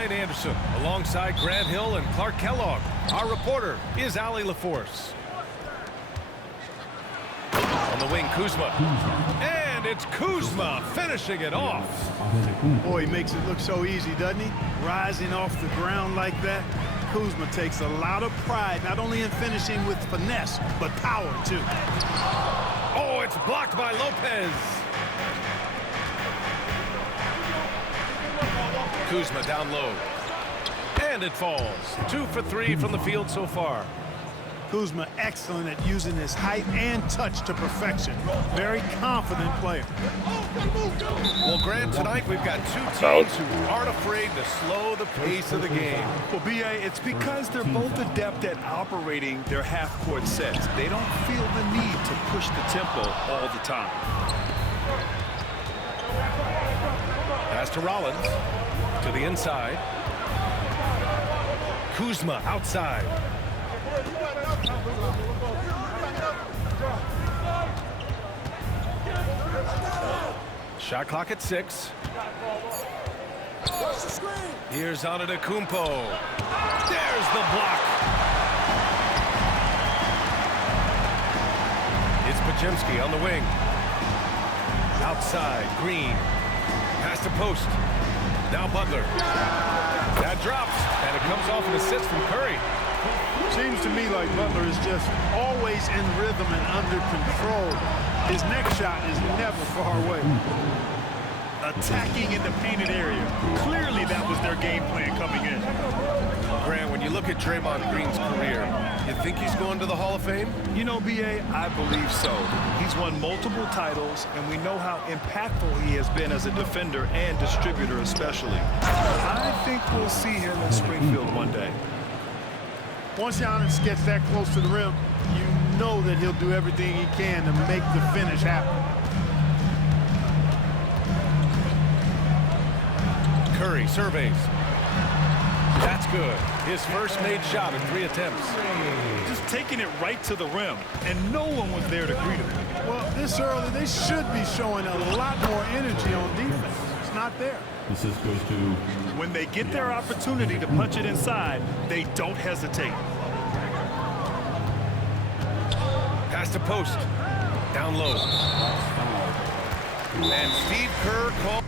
Ryan Anderson alongside Grant Hill and Clark Kellogg. Our reporter is Allie LaForce. On the wing, Kuzma. And it's Kuzma finishing it off. Boy, he makes it look so easy, doesn't he? Rising off the ground like that. Kuzma takes a lot of pride, not only in finishing with finesse, but power, too. Oh, it's blocked by Lopez. Kuzma down low. And it falls. 2 for 3 from the field so far. Kuzma excellent at using his height and touch to perfection. Very confident player. Well, Grant, tonight we've got two teams who aren't afraid to slow the pace of the game. Well, B.A., it's because they're both adept at operating their half-court sets. They don't feel the need to push the tempo all the time. Pass to Rollins. To the inside. Kuzma outside. Shot clock at 6. Here's Antetokounmpo. There's the block. It's Podziemski on the wing. Outside, Green. Pass to post. Now Butler. That drops, and it comes off an assist from Curry. Seems to me like Butler is just always in rhythm and under control. His next shot is never far away. Attacking in the painted area. Clearly that was their game plan coming in. Grant, when you look at Draymond Green's career, you think he's going to the Hall of Fame? You know, B.A., I believe so. He's won multiple titles, and we know how impactful he has been as a defender and distributor especially. I think we'll see him in Springfield one day. Once Giannis gets that close to the rim, you know that he'll do everything he can to make the finish happen. Curry surveys. That's good. His first made shot in 3 attempts. Just taking it right to the rim, and no one was there to greet him. Well, this early, they should be showing a lot more energy on defense. It's not there. This is goes to... When they get their opportunity to punch it inside, they don't hesitate. Pass to post. Down low. And Steve Kerr calls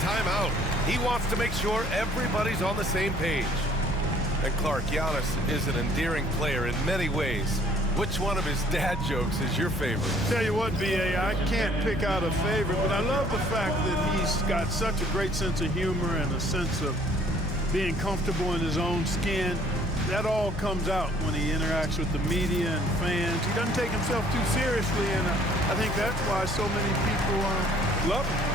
timeout. He wants to make sure everybody's on the same page. And Clark, Giannis is an endearing player in many ways. Which one of his dad jokes is your favorite? Tell you what, B.A., I can't pick out a favorite, but I love the fact that he's got such a great sense of humor and a sense of being comfortable in his own skin. That all comes out when he interacts with the media and fans. He doesn't take himself too seriously, and I think that's why so many people love him.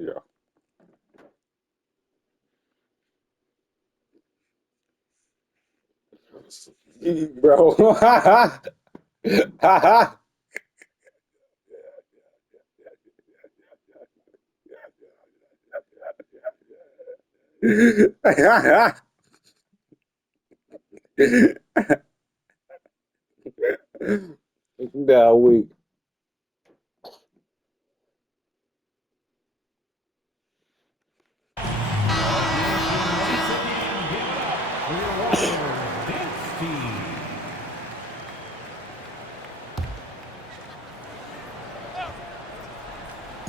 Yeah. Bro. Nah, weak.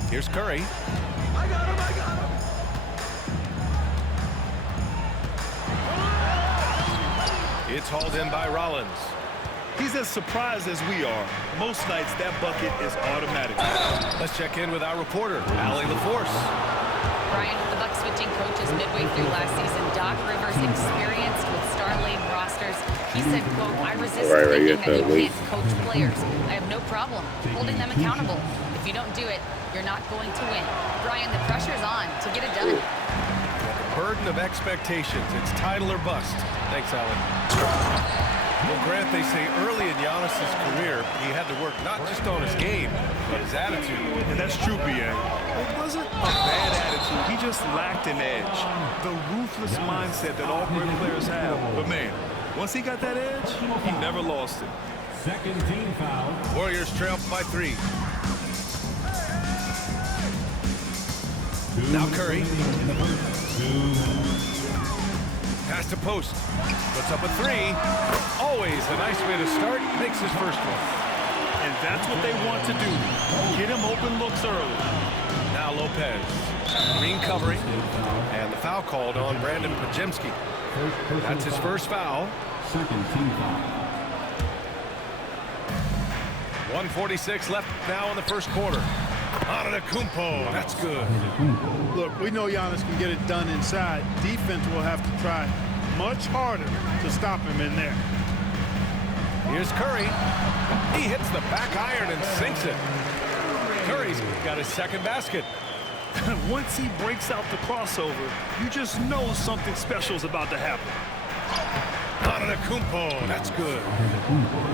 Here's Curry. I got him. It's hauled in by Rollins. He's as surprised as we are. Most nights, that bucket is automatic. Let's check in with our reporter, Allie LaForce. Brian, the Bucks switching coaches midway through last season. Doc Rivers, experienced with star-laden rosters. He said, quote, I resist thinking that you can't coach players. I have no problem holding them accountable. If you don't do it, you're not going to win. Brian, the pressure's on to get it done. Burden of expectations. It's title or bust. Thanks, Allie. Well, Grant, they say early in Giannis' career, he had to work not just on his game, but his attitude. And that's true, B.A. It wasn't a bad attitude. He just lacked an edge. The ruthless mindset that all great players have. But, man, once he got that edge, he never lost it. Second team foul. Warriors trail by 3. Now Curry. Pass to post. Puts up a 3. Always a nice way to start. Makes his first one. And that's what they want to do. Get him open looks early. Now Lopez. Green covering. And the foul called on Brandon Pajemski. That's his first foul. Second team foul. 1:46 left now in the first quarter. Antetokounmpo. That's good. Look, we know Giannis can get it done inside. Defense will have to try much harder to stop him in there. Here's Curry. He hits the back iron and sinks it. Curry's got his second basket. Once he breaks out the crossover, you just know something special is about to happen. Antetokounmpo. That's good.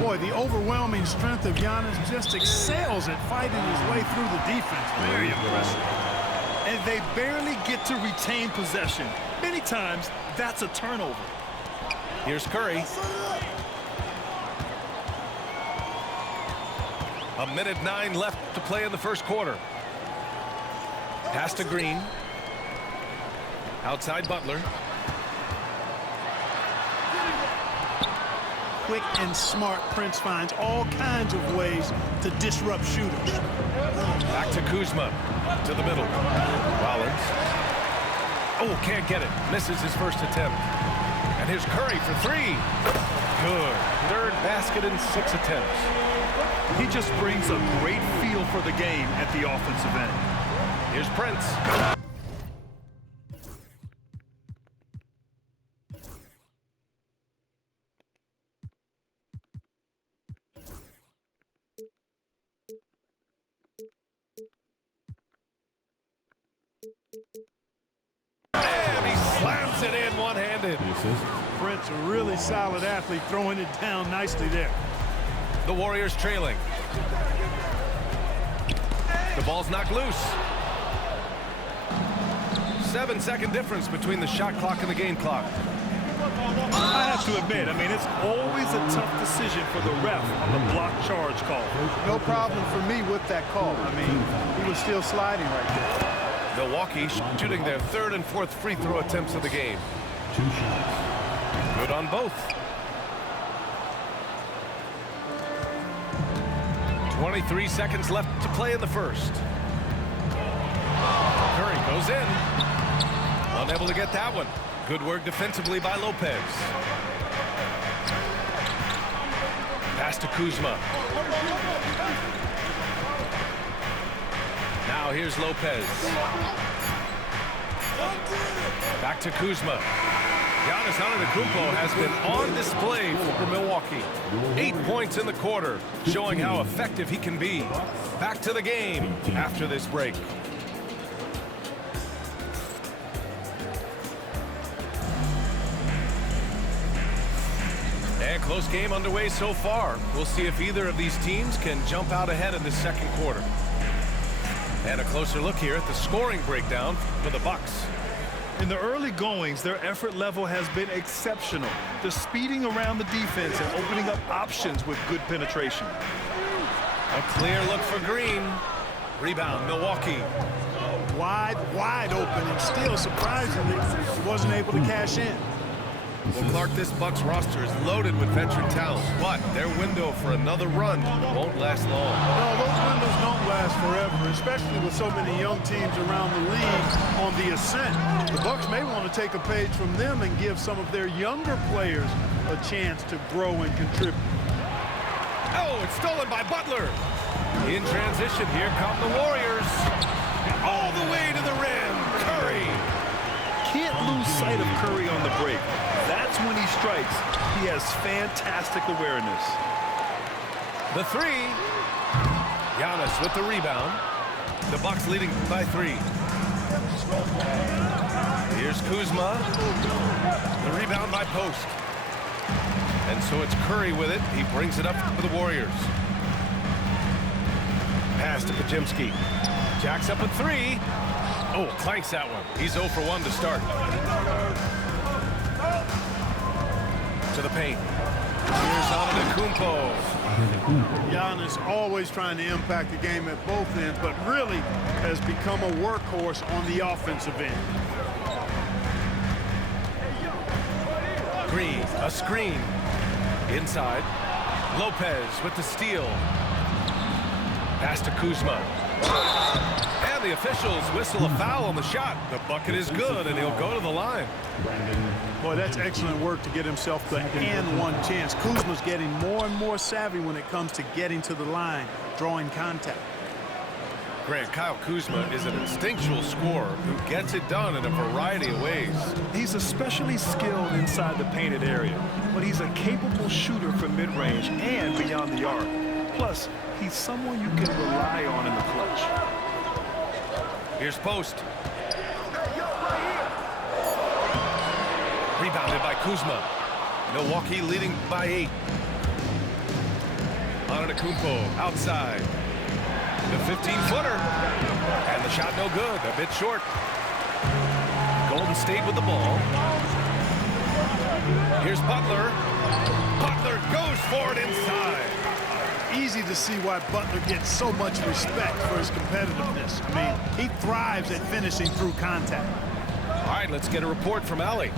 Boy, the overwhelming strength of Giannis just excels at fighting his way through the defense. Very impressive. And they barely get to retain possession. Many times, that's a turnover. Here's Curry. A minute 9 left to play in the first quarter. Pass to Green. Outside Butler. Quick and smart, Prince finds all kinds of ways to disrupt shooters. Back to Kuzma. To the middle. Rollins. Oh, can't get it. Misses his first attempt. And here's Curry for 3. Good. Third basket in 6 attempts. He just brings a great feel for the game at the offensive end. Here's Prince. And he slams it in one-handed. Prince, a really solid athlete, throwing it down nicely there. The Warriors trailing. The ball's knocked loose. 7-second difference between the shot clock and the game clock. I have to admit, I mean, it's always a tough decision for the ref on the block charge call. No problem for me with that call. I mean, he was still sliding right there. Milwaukee shooting their 3rd and 4th free throw attempts of the game. 2 shots. Good on both. 23 seconds left to play in the first. Curry goes in. Unable to get that one. Good work defensively by Lopez. Pass to Kuzma. Now here's Lopez. Back to Kuzma. Giannis Antetokounmpo has been on display for Milwaukee. 8 points in the quarter, showing how effective he can be. Back to the game after this break. And close game underway so far. We'll see if either of these teams can jump out ahead in the second quarter. And a closer look here at the scoring breakdown for the Bucks. In the early goings, their effort level has been exceptional. They're speeding around the defense and opening up options with good penetration. A clear look for Green. Rebound, Milwaukee. Wide open, and still, surprisingly, he wasn't able to cash in. Well, Clark, this Bucks roster is loaded with veteran talent, but their window for another run won't last long. No, those windows don't last forever, especially with so many young teams around the league on the ascent. The Bucks may want to take a page from them and give some of their younger players a chance to grow and contribute. Oh, it's stolen by Butler. In transition, here come the Warriors. All the way to the rim, Curry. Can't lose sight of Curry on the break. That's when he strikes. He has fantastic awareness. The three. Giannis with the rebound. The Bucks leading by 3. Here's Kuzma. The rebound by Post. And so it's Curry with it. He brings it up for the Warriors. Pass to Pajemski. Jacks up a 3. Oh, clanks that one. He's 0 for 1 to start. To the paint. Here's Antetokounmpo. Giannis always trying to impact the game at both ends, but really has become a workhorse on the offensive end. Green, a screen. Inside. Lopez with the steal. Pass to Kuzma. And the officials whistle a foul on the shot. The bucket is good, and he'll go to the line. Boy, that's excellent work to get himself the and one chance. Kuzma's getting more and more savvy when it comes to getting to the line, drawing contact. Grant, Kyle Kuzma is an instinctual scorer who gets it done in a variety of ways. He's especially skilled inside the painted area, but he's a capable shooter from mid-range and beyond the arc. Plus, he's someone you can rely on in the clutch. Here's Post. Rebounded by Kuzma. Milwaukee leading by 8. Antetokounmpo outside. The 15-footer. And the shot no good. A bit short. Golden State with the ball. Here's Butler. Butler goes for it inside. Easy to see why Butler gets so much respect for his competitiveness. I mean, he thrives at finishing through contact. All right, let's get a report from Allie.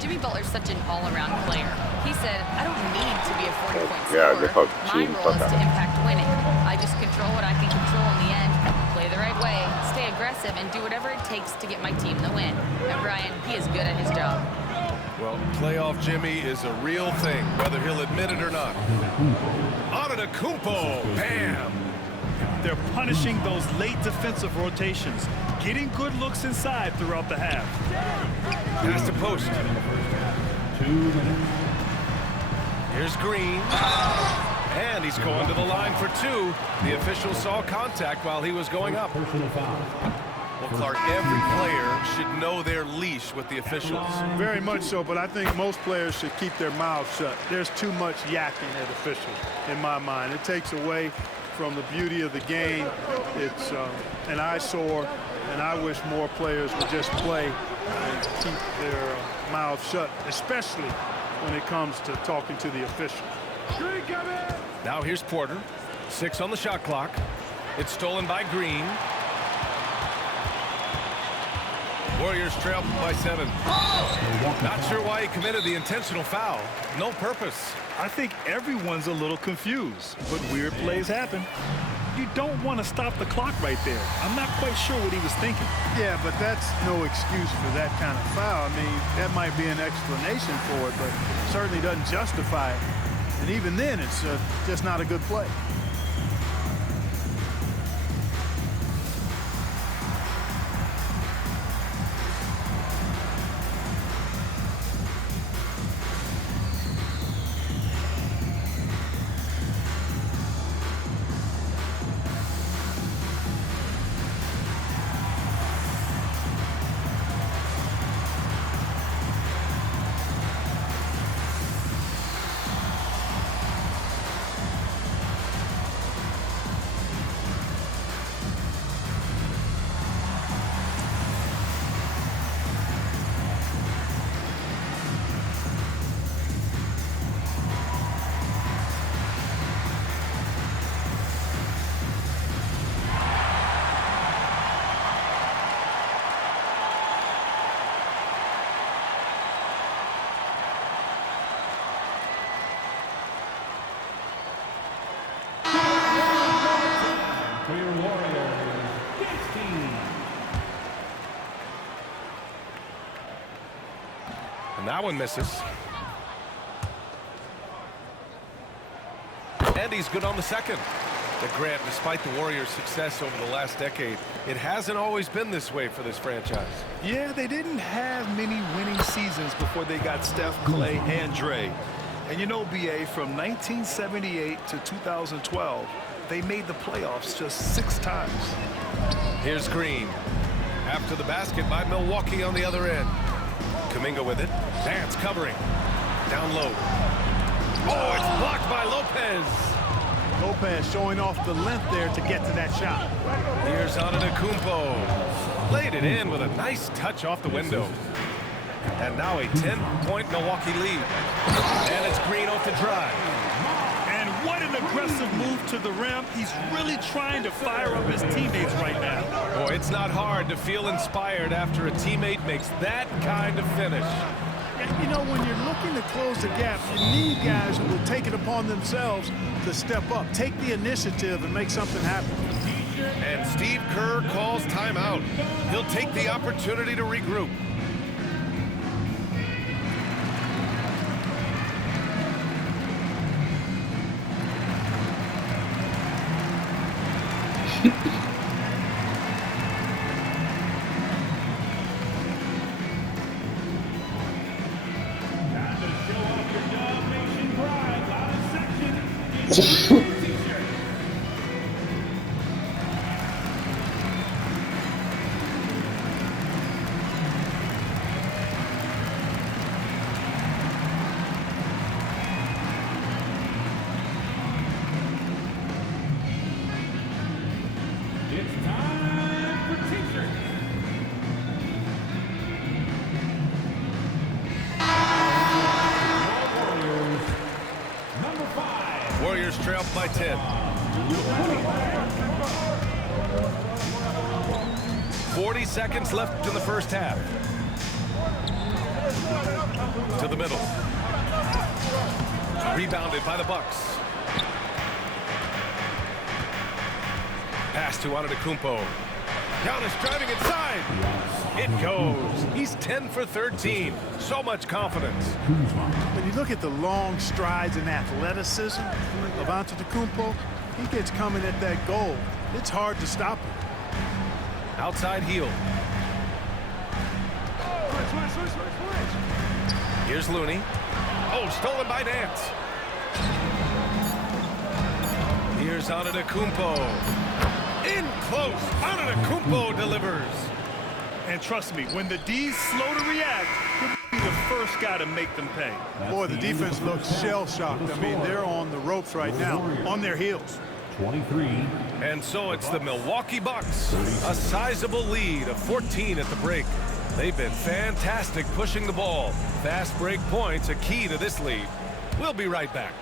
Jimmy Butler's such an all-around player. He said, I don't need to be a 40-point scorer. My role is to impact winning. I just control what I can control in the end, play the right way, stay aggressive, and do whatever it takes to get my team the win. And Brian, he is good at his job. Well, playoff Jimmy is a real thing, whether he'll admit it or not. Antetokounmpo, bam! They're punishing those late defensive rotations, getting good looks inside throughout the half. Pass to Post. 2 minutes. Here's Green. And he's going to the line for 2. The official saw contact while he was going up. Personal foul. Well, Clark, every player should know their leash with the officials. Very much so, but I think most players should keep their mouths shut. There's too much yakking at officials, in my mind. It takes away from the beauty of the game. It's an eyesore, and I wish more players would just play and keep their mouths shut, especially when it comes to talking to the officials. Now here's Porter. 6 on the shot clock. It's stolen by Green. Warriors trail by 7. Not sure why he committed the intentional foul. No purpose. I think everyone's a little confused, but weird plays happen. You don't want to stop the clock right there. I'm not quite sure what he was thinking. Yeah, but that's no excuse for that kind of foul. I mean, that might be an explanation for it, but it certainly doesn't justify it. And even then, it's just not a good play. And that one misses. And he's good on the second. But Grant, despite the Warriors' success over the last decade, it hasn't always been this way for this franchise. Yeah, they didn't have many winning seasons before they got Steph, Clay, and Dre. And you know, BA, from 1978 to 2012, they made the playoffs just 6 times. Here's Green. After the basket by Milwaukee on the other end. Kuminga with it. Vance covering. Down low. Oh, it's blocked by Lopez. Lopez showing off the length there to get to that shot. Here's Antetokounmpo. Laid it in with a nice touch off the window. And now a 10-point Milwaukee lead. And it's Green off the drive. And what an aggressive move to the rim. He's really trying to fire up his teammates right now. Boy, it's not hard to feel inspired after a teammate makes that kind of finish. You know, when you're looking to close the gap, you need guys who will take it upon themselves to step up, take the initiative, and make something happen. And Steve Kerr calls timeout. He'll take the opportunity to regroup. Warriors trail by 10. 40 seconds left in the first half. To the middle. Rebounded by the Bucks. Pass to Antetokounmpo. Giannis driving inside. It goes. He's 10 for 13. So much confidence. When you look at the long strides and athleticism of Antetokounmpo, he gets coming at that goal. It's hard to stop him. Outside heel. Here's Looney. Oh, stolen by Nance. Here's Antetokounmpo. In close. Antetokounmpo delivers. And trust me, when the D's slow to react, he'll be the first guy to make them pay. Boy, the defense looks shell-shocked. I mean, they're on the ropes right now, on their heels. 23. And so it's the Milwaukee Bucks. A sizable lead of 14 at the break. They've been fantastic pushing the ball. Fast break points a key to this lead. We'll be right back.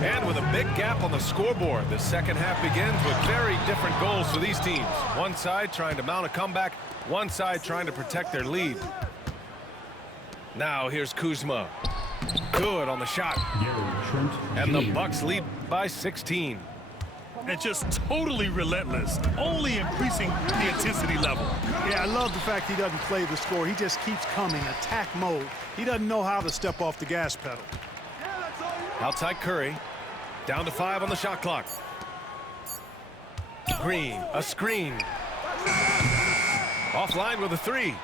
And with a big gap on the scoreboard, the second half begins with very different goals for these teams. One side trying to mount a comeback, one side trying to protect their lead. Now here's Kuzma. Good on the shot. And the Bucks lead by 16. And just totally relentless, only increasing the intensity level. Yeah, I love the fact he doesn't play the score. He just keeps coming, attack mode. He doesn't know how to step off the gas pedal. Outside Curry. Down to 5 on the shot clock. Green, a screen. Offline with a 3.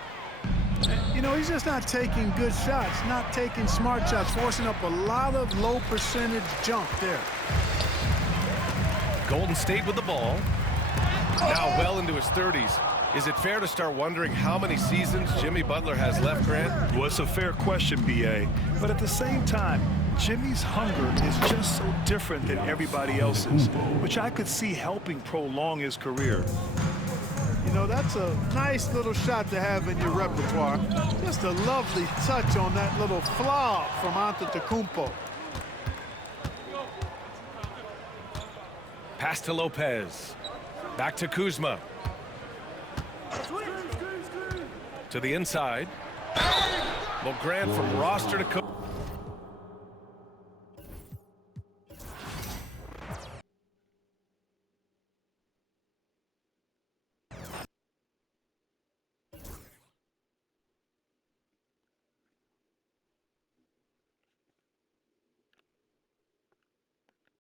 You know, he's just not taking good shots, not taking smart shots, forcing up a lot of low percentage jump there. Golden State with the ball. Now well into his 30s. Is it fair to start wondering how many seasons Jimmy Butler has left, Grant? Well, it's a fair question, B.A. But at the same time, Jimmy's hunger is just so different than everybody else's, which I could see helping prolong his career. You know, that's a nice little shot to have in your repertoire. Just a lovely touch on that little flop from Antetokounmpo. Pass to Lopez. Back to Kuzma. To the inside. Well, Grant, from roster to coach.